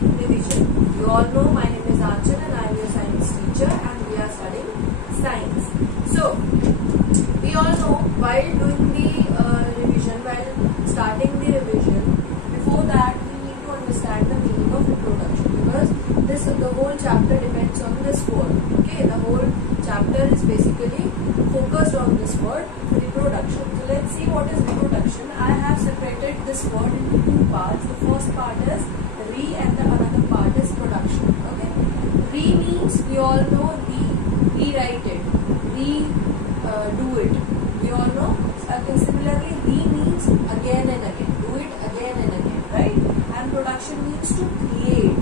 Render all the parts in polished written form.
revision. You all know my name is Archana and I am your science teacher and we are studying science. So, we all know while doing the revision, while starting the revision, before that we need to understand the meaning of reproduction, because the whole chapter depends on this word. Okay, the whole chapter is basically focused on this word reproduction. So let's see what is reproduction. I have separated this word into two parts. The first part is re and the another part is production. Okay, re means we all know rewrite it, do it. We all know. Similarly, re means again and again, do it again and again, right? And production means to create.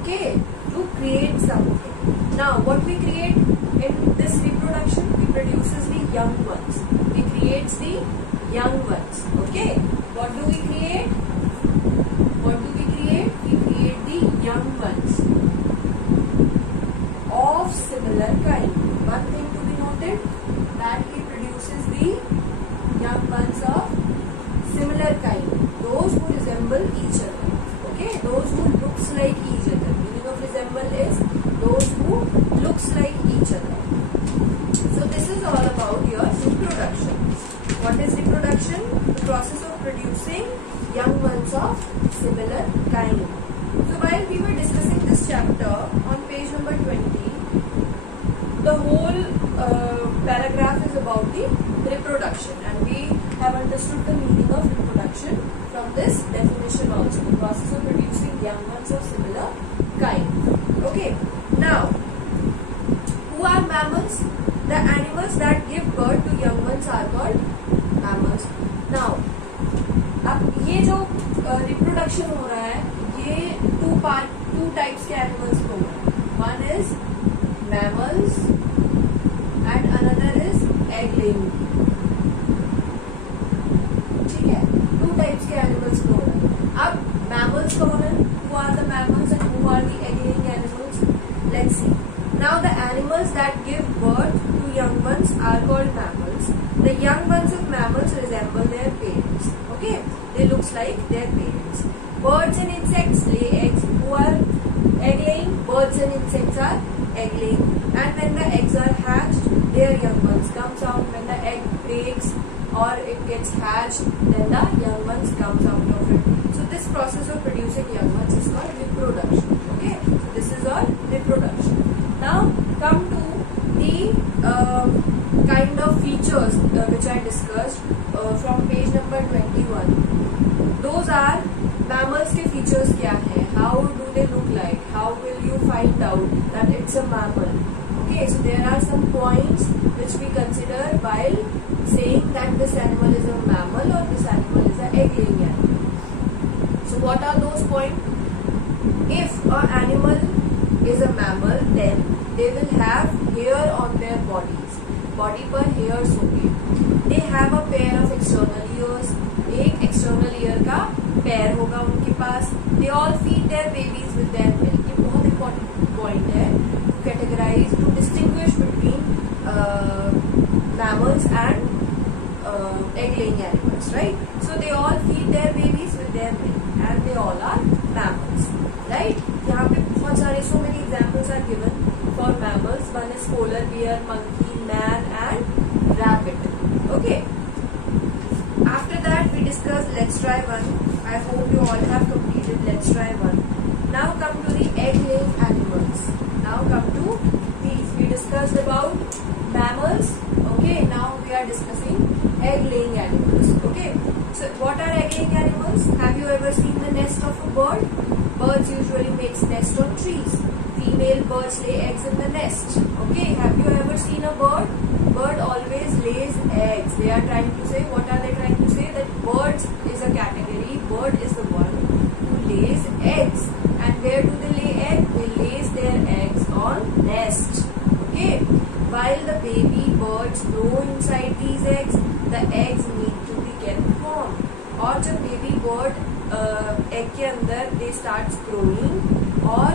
Okay, to create something. Now, what we create in this reproduction, we produces the young ones. We creates the young ones. Okay, what do we create? What do we create? We create the young ones of similar kind. One thing to be noted, that he produces the young ones of similar kind, those who resemble each other. Okay, those who looks like each other. Meaning of resemble is those who looks like each other. So this is all about your reproduction. What is reproduction? The process of producing young ones of similar kind. So while we were discussing this chapter on page number 20, the whole paragraph is about the reproduction, and we have understood the meaning of reproduction from this definition also, the process of producing young ones of similar kind. Okay, now who are mammals? The animals that give birth to young ones are called mammals. Now अब ये जो reproduction हो रहा है, ये two types के animals हो रहा है. One is mammals and another is egg-laying. ठीक है, two types के animals हो रहा है. अब mammals कौन है? Who are the mammals and who are the egg-laying animals? Let's see. Now the animals that give birth to young ones are called mammals. The young ones of mammals resemble their parents. Okay, they looks like their parents. Birds and insects lay eggs. Who are egg-laying? Birds and insects are egg-laying. And when the eggs are hatched, their young ones comes out. When the egg breaks or it gets hatched, then the young ones comes out of it. So this process of producing young ones is called reproduction. Okay, so this is all reproduction. Now come to the kind of features which I discussed from page number 21. Those are mammals के features क्या हैं? How do they look like? How will you find out that it's a mammal? Okay, so there are some points which we consider while saying that this animal is a mammal or this animal is an egg-laying animal. So what are those points? If an animal is a mammal, then they will have hair on their bodies. Body पर hairs होंगे. They have a pair of external ears. एक external ear का पैर होगा उनके पास. They all feed their babies with their milk. ये बहुत important point है to categorize, to distinguish between mammals and egg-laying animals, right? So they all feed their babies with their milk, and they all are mammals, right? यहाँ पे बहुत सारे so many examples are given for mammals. One is polar bear, monkey, man, and rabbit. Okay. After that, we discussed let's try one. I hope you all have completed let's try one. Now come to the egg-laying animals. Now come to these. We discussed about mammals. Okay. Now we are discussing egg-laying animals. Okay. So what are egg-laying animals? Have you ever seen the nest of a bird? Birds usually makes nest on trees. Female birds lay eggs in the nest. Okay. Have you ever seen a bird? Bird always lays eggs. They are trying to say, what are they trying to say? That birds is a category. Bird is the one who lays eggs. And where do they lay eggs? They lays their eggs on nest. Okay. While the baby birds grow inside these eggs, the eggs need to be kept warm. और जब baby bird egg के अंदर they starts growing, और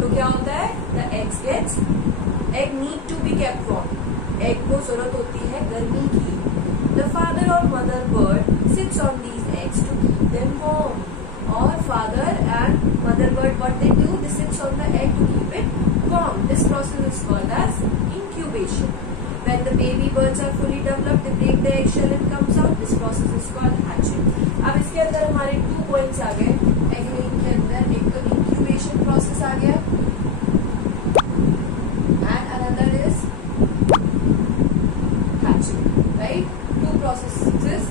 तो क्या होता है? The egg need to be kept warm. Egg को जरूरत होती है गर्मी की. The father or mother bird sits on these eggs to keep them warm. और father and mother bird and what they do, they sit on the egg to keep it warm. This process is called as incubation. When the baby birds are fully developed, they break the eggshell and comes out. This process is called hatching. अब इसके अंदर हमारे 2 points आ गए. egg laying के अंदर एक तो incubation process आ गया and another is hatching. Right? 2 processes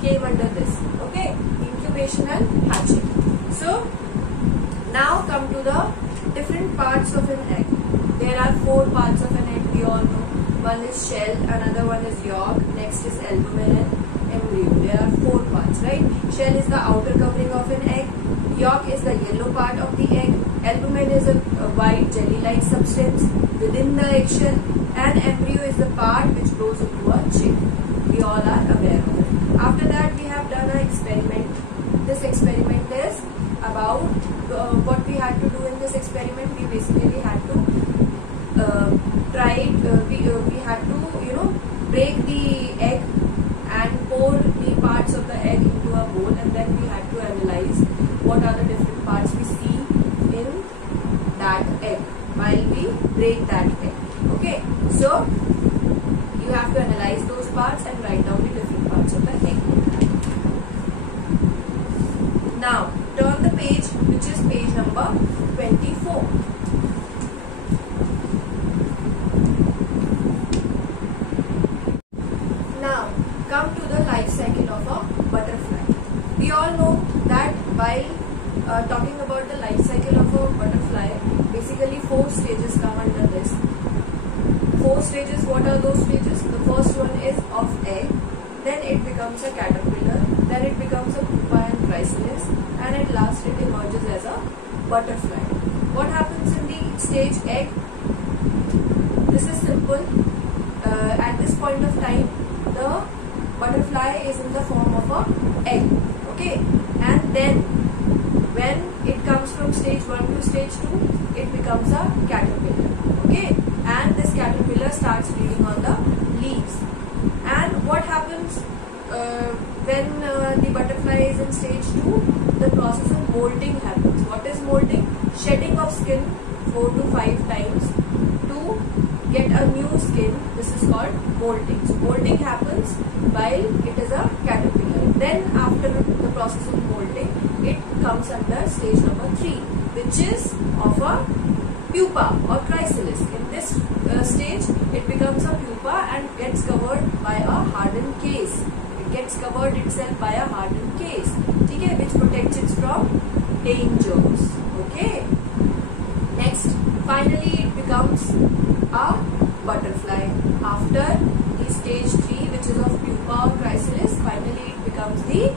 came under this. Okay, incubation and hatching. So now come to the different parts of an egg. There are 4 parts of an egg. We all know. One is shell, another one is yolk, next is albumen and embryo. There are 4 parts, right? Shell is the outer covering of an egg. Yolk is the yellow part of the egg. Albumen is a white jelly-like substance within the eggshell, and embryo is the part which grows into a chick. We all are aware of it. After that, we have done an experiment. This experiment is about what we had to do in this experiment. We basically had to we had to break the egg and pour the parts of the egg into a bowl, and then we had to analyze what are the different parts we see in that egg while we break that egg. Okay, so you have to analyze those parts and write down the different parts of the egg. Now turn the page, which is page number 24. Come to the life cycle of a butterfly. We all know that while talking about the life cycle of a butterfly, basically 4 stages come under this. 4 stages, what are those stages? The first one is of egg, then it becomes a caterpillar, then it becomes a pupa and chrysalis, and at last it emerges as a butterfly. What happens in the stage egg? This is simple. At this point of time, the butterfly is in the form of a egg. Okay, and then when it comes from stage 1 to stage 2, it becomes a caterpillar. Okay, and this caterpillar starts feeding on the leaves. And what happens when the butterfly is in stage 2? The process of molting happens. What is molting? Shedding of skin 4 to 5 times to get a new skin. This is called molting. So molting happens while it is a caterpillar. Then after the process of molting, it comes under stage number 3, which is of a pupa or chrysalis. In this stage, it becomes a pupa and gets covered by a hardened case. It gets covered itself by a hardened case, okay, which protects it from dangers. Okay. Next, finally, it becomes a butterfly. After the stage 3, which is of pupa or chrysalis, finally it becomes the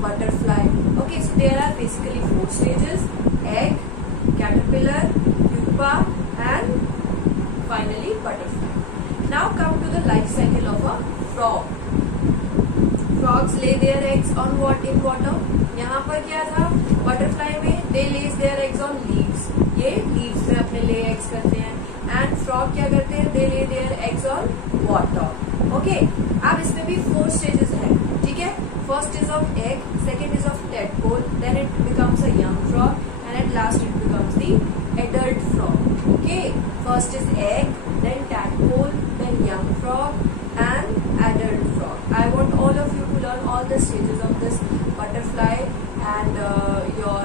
butterfly. Okay, so there are basically 4 stages: egg, caterpillar, pupa, and finally butterfly. Now come to the life cycle of a frog. Frogs lay their eggs on what in water. यहाँ पर क्या था? Butterfly में they lays their eggs on leaves. ये leaves में अपने lay eggs करते हैं. And frog क्या करते हैं? They lay their eggs on water. Okay. अब इसमें भी 4 stages हैं. ठीक है? First is of egg, second is of tadpole, then it becomes a young frog, and at last it becomes the adult frog. Okay. First is egg, then tadpole, then young frog, and adult frog. I want all of you to learn all the stages of this butterfly and your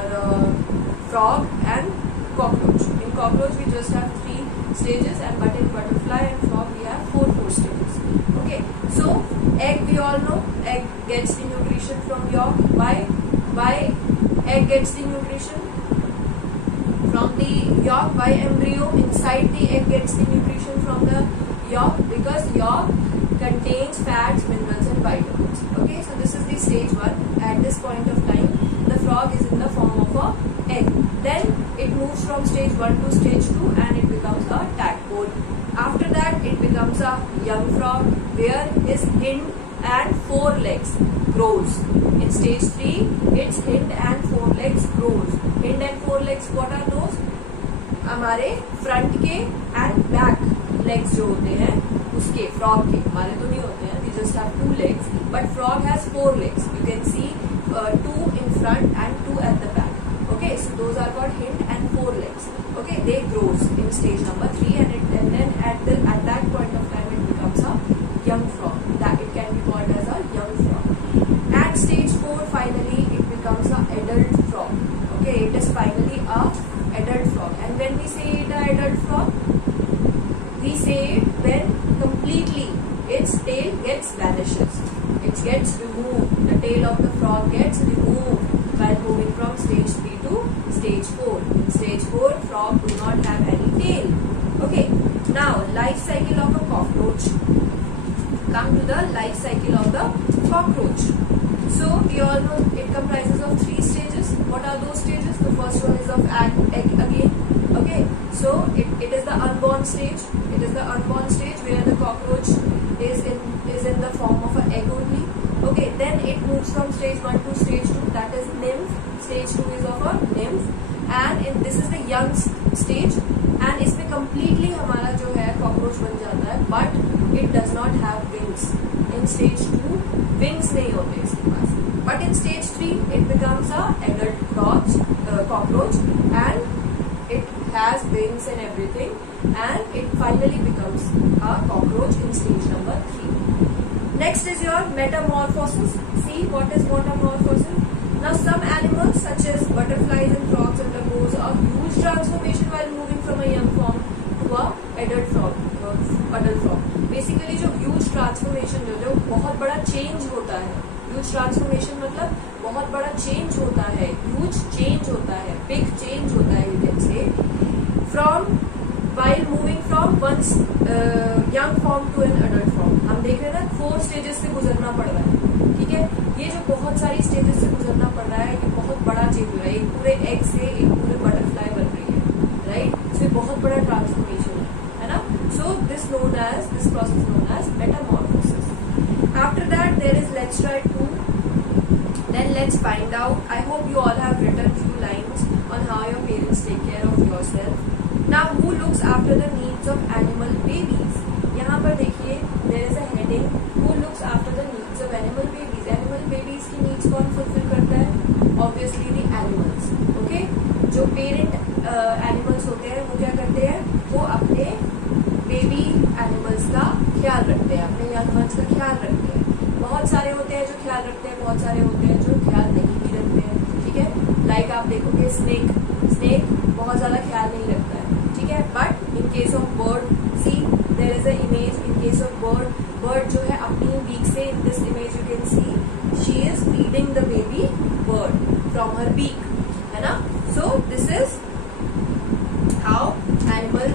frog and cockroach. In cockroach we just have 3 stages, but in butterfly and frog we have 4 stages. Okay, so egg, we all know egg gets the nutrition from yolk. Why egg gets the nutrition from the yolk? Why embryo inside the egg gets the nutrition from the yolk? Because yolk contains fats, minerals and vitamins. Okay, so this is the stage 1. At this point of time, the frog is in the form of a egg. Then it moves from stage 1 to stage 2 and it becomes a tadpole. After that, it becomes a young frog where his hind and 4 legs grows. In stage 3, its hind and 4 legs grows. Hind and 4 legs, what are those? हमारे front के and back legs जो होते हैं उसके, frog के, हमारे तो नहीं होते हैं, we just have 2 legs, but frog has 4 legs. You can see 2 in front and 2 at the back. Okay, so those are called hind and stage number 3, and then at that point of time it becomes a young frog. That it can be called as a young frog. At stage 4, finally it becomes a adult frog. Okay, it is finally a adult frog. And when we say it a adult frog, we say it when completely its tail vanishes. It gets removed. The tail of the frog gets removed while moving from stage 3 to stage 4. In stage 4, frog do not have any tail. Okay. Now, life cycle of a cockroach. Come to the life cycle of the cockroach. So, we all know it comprises of 3 stages. What are those stages? The first one is of egg again. Okay. So, it is the unborn stage. It is the unborn stage where the cockroach is in the form of an egg only. Okay, then it moves from stage 1 to stage 2, that is nymph. Stage 2 is of a nymph, and this is the young stage, and इसमें completely हमारा जो है cockroach बन जाता है, but it does not have wings. In stage 2 wings नहीं होते इसके पास, but in stage 3 it becomes a adult cockroach, and it has wings and everything, and it finally becomes a cockroach in stage number 3. Next is your metamorphosis. See what is metamorphosis. Now some animals such as butterflies and frogs undergoes a huge transformation while moving from a young form to a adult frog. Basically जो huge transformation जो बहुत बड़ा change होता है. Huge transformation मतलब बहुत बड़ा change होता है. Huge change होता है. Big change होता है, you can say. From while moving from one's young form to an adult form. हम देख रहे हैं ना 4 stages से गुजरना पड़ रहा है. ठीक है, ये जो बहुत सारी stages से गुजरना पड़ रहा है, ये बहुत बड़ा change हो रहा है. एक पूरे egg से एक पूरे butterfly बन रही है, right? So ये बहुत बड़ा transformation है ना? So this process is known as metamorphosis. After that there is let's try 2. Then let's find out. I hope you all have written few lines on how your parents take care of yourself. Now, who looks after the needs of animal babies? यहाँ पर देखिए, there is a heading. Who looks after the needs of animal babies? Animal babies की needs कौन fulfill करता है? Obviously the animals. Okay? जो parent animals होते हैं, वो क्या करते हैं? वो अपने baby animals का ख्याल रखते हैं, अपने young ones का ख्याल रखते हैं. बहुत सारे होते हैं जो ख्याल रखते हैं, बहुत सारे होते हैं जो ख्याल नहीं भी रखते हैं. ठीक है? Like आप देखोगे snake बहुत ज्यादा ख्याल नहीं रखता है. ठीक है, but in case of bird, see there is a image. In case of bird जो है अपनी बीक से, in this image you can see she is feeding the baby bird from her beak, है ना? So this is how animal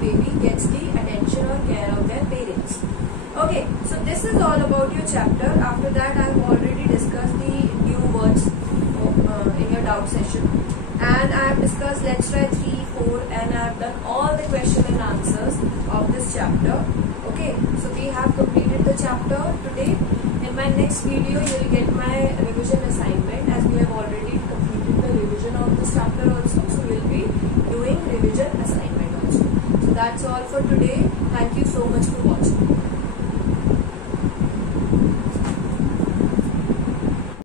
baby gets the attention or care of their parents. Okay, so this is all about your chapter. After that I have already discussed the new words in your doubt session, and I have discussed let's try 3, 4, and I have done all the question and answers of this chapter. Okay, so we have completed the chapter today. In my next video you will get my revision assignment, as we have already completed the revision of this chapter also, so we will be doing revision assignment also. So that's all for today. Thank you so